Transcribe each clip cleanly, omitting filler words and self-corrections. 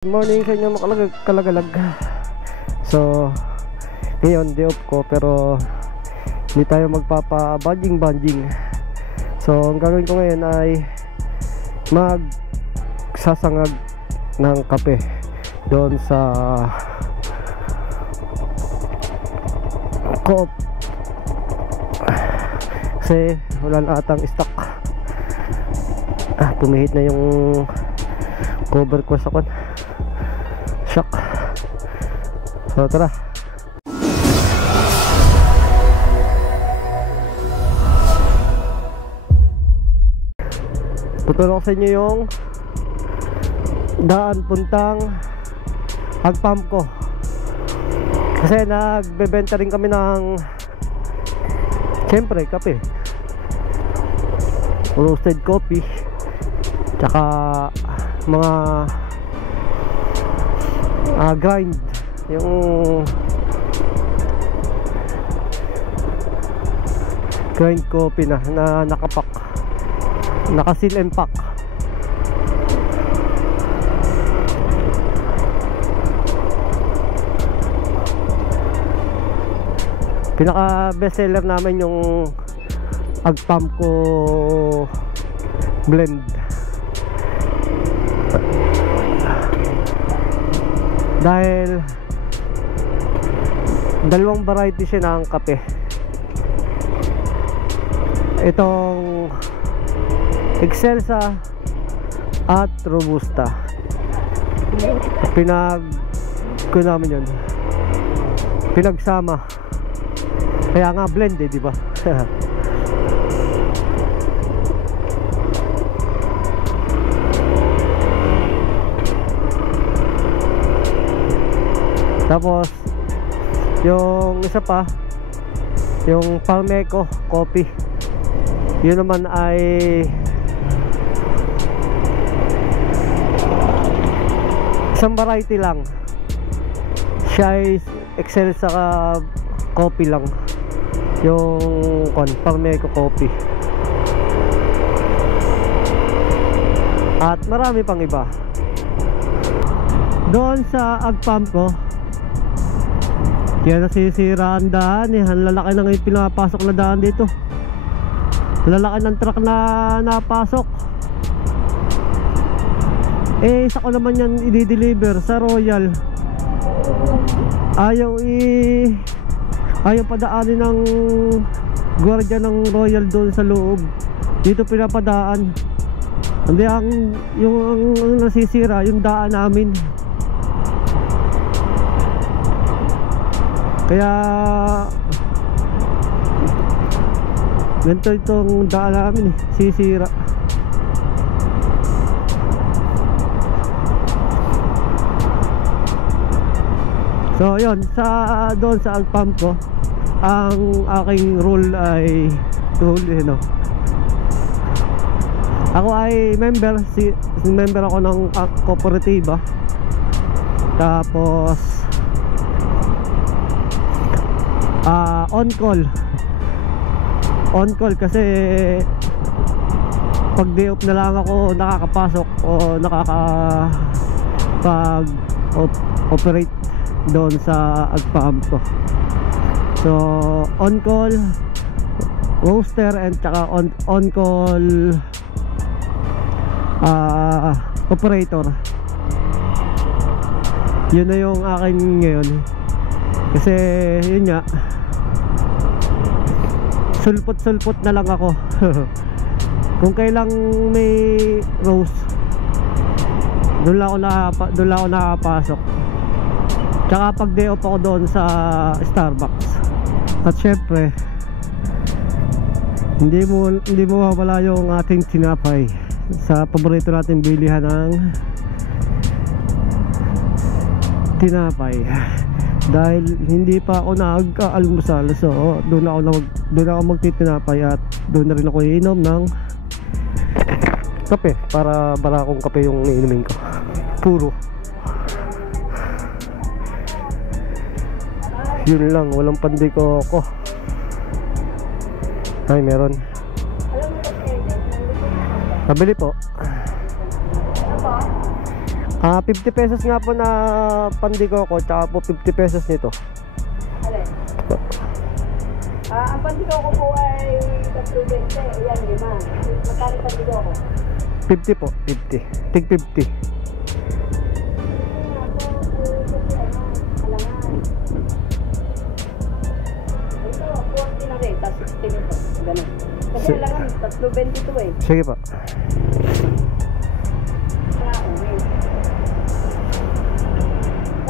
Good morning sa inyo mga kalagalag. So ngayon day off ko pero hindi tayo magpapa-banding. So ang gagawin ko ngayon ay magsasangag ng kape doon sa Coop kasi wala na atang stock. Pumihit na yung cover ko sa kon. Shock. So tara. Tuturo ko sa inyo yung daan puntang Agpam ko. Kasi nagbebenta rin kami ng siyempre kape, roasted coffee, tsaka mga grind, yung grind coffee na nakapak, naka-seal and pack. Pinaka best seller namin yung Agpam ko blend. Dahil dalawang variety siya ng kape. Itong Excelsa at Robusta. Ko namin yun, pinagsama. Kaya nga blend di ba? Tapos yung isa pa, yung Palmeco coffee, yun naman ay isang variety lang. Siya ay Excelsa coffee lang, yung Palmeco coffee. At marami pang iba. Doon sa Agpam ko, kaya nasisira ang daan eh. Ang lalaki na ngayon pinapasok na daan dito. Lalaki ng truck na napasok. Eh isa ko naman yan i-deliver sa Royal. Ayaw padaanin ng gwardiya ng Royal doon sa loob. Dito pinapadaan. Hindi, yung nasisira yung daan namin. Kaya ganito itong daan namin eh, sisira. So yun, doon sa Agpam ko, ang aking rule ay ako ay member ako ng kooperatiba. Tapos on call kasi pag day off na lang ako nakakapasok o operate doon sa Agpam ko. So on call roaster and tsaka on call operator. Yun na yung akin ngayon. Kasi yun nga, sulpot na lang ako. Kung kailang may roast, doon lang ako nakapasok. Tsaka pag day off ako doon sa Starbucks. At syempre hindi mo mawala yung ating tinapay sa paborito natin bilihan ng tinapay. Dahil hindi pa ako nag-almusal, so doon ako magtitinapay at doon na rin ako iinom ng kape, para barakong kape yung iinumin ko. Puro. Yun lang, walang pandiko ako. Ay, meron. Pabili po. 50 pesos nga po na pandikoko, tsaka po 50 pesos nito. Alin? Ang pandikoko po ay 320. Ayan, 5. Magkano pandikoko? 50 po, 50. Tig 50. Kasi alangan, 322 eh. Sige po.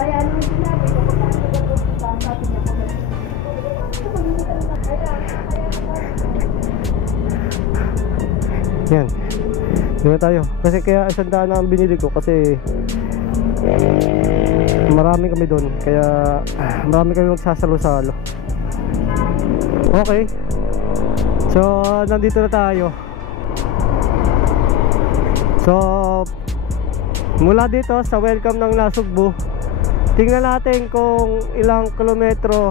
Kaya nung sinabi ko, kung saan ko po sabi niya ko, yan. Dito tayo. Kasi kaya 100 na ang binili ko kasi marami kami doon. Kaya marami kami magsasalo-salo. Okay. So, nandito na tayo. So, mula dito sa welcome ng Nasugbu, tingnan natin kung ilang kilometro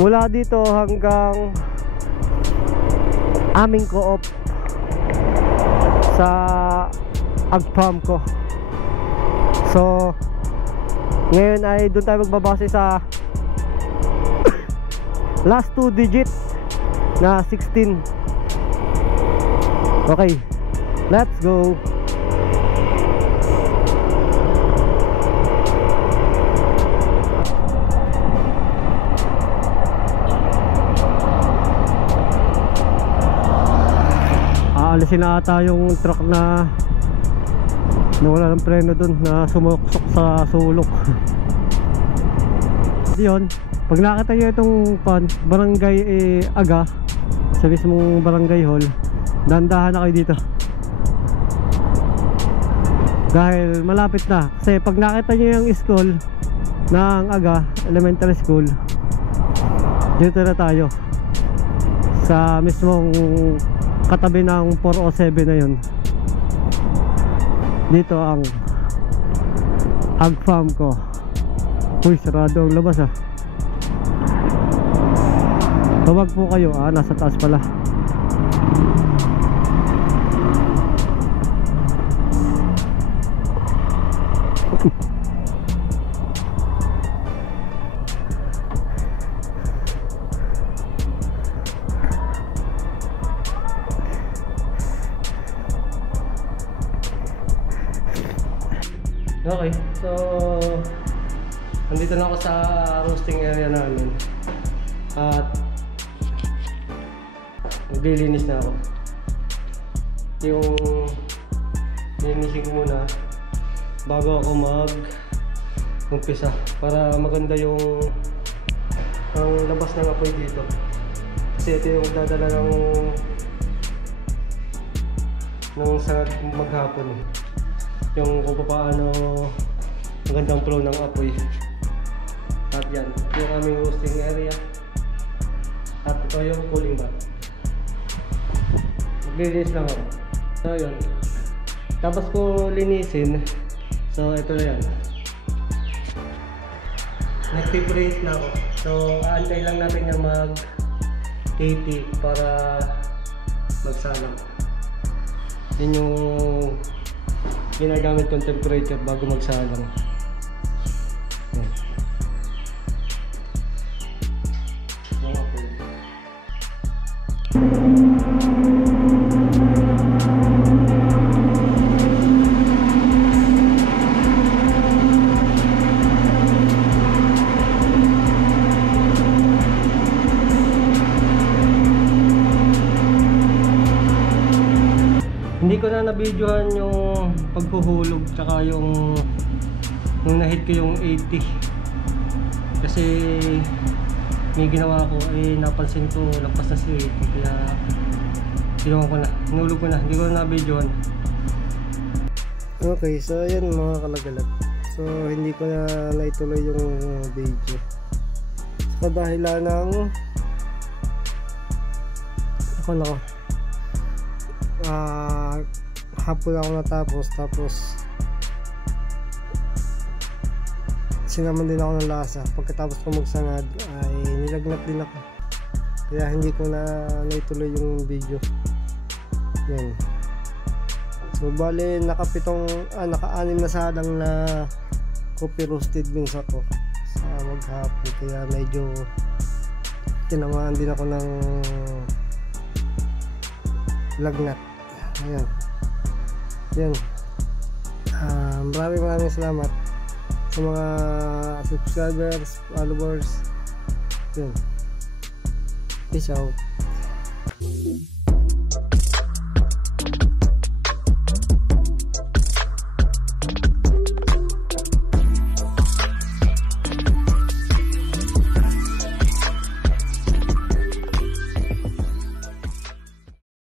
mula dito hanggang aming co-op sa Agfarm ko. So, ngayon ay doon tayo magbabase sa last 2 digit na 16. Okay, let's go. Aalisin na ata yung truck na wala ng preno dun, na sumuksok sa sulok. Yun, pag nakita nyo itong barangay Aga sa mismong barangay hall, dahan-dahan na kayo dito dahil malapit na. Kasi pag nakita nyo yung school ng Aga Elementary School, dito na tayo sa mismong katabi ng 407 na yun. Dito ang Agfarm ko. Uy, sarado ang labas ah. Tawag po kayo nasa taas pala. Okay, so nandito na ako sa roasting area namin at maglilinis na ako. Yung linisin ko muna bago ako mag-umpisa para maganda yung ang labas ng apoy dito, kasi ito yung dadala ng sangag maghapon, yung kung paano magandang flow ng apoy. At yan, yung aming roasting area. At ito yung cooling bath. Maglilinis lang ako. So yun, tapos ko linisin. So ito na yan, nag-preparate na ako. So aantay lang natin yung mag-80 para magsalang. Yun yung ginagamit kong temperature bago magsalang. Yan. Yung apoy. Hindi ko na na-videohan yung paghuhulog tsaka yung nung na-hit ko yung 80 kasi may ginawa ko napansin ko lampas na si 80 kaya ginawa ko na, hinulog ko na, hindi ko na na-videohan. Okay, so ayan mga kalagalag, so hindi ko na naituloy yung video sa dahilan ng hapon ako natapos, tapos sinaman din ako ng lasa. Pagkatapos ko magsangad ay nilagnat din ako, kaya hindi ko na naituloy yung video. Yan. So So bali naka-anim na salang na coffee roasted beans ako sa maghapon, kaya medyo tinamaan din ako ng lagnat. Ayan. Yan. Maraming salamat sa mga subscribers, followers. Yan. Peace out.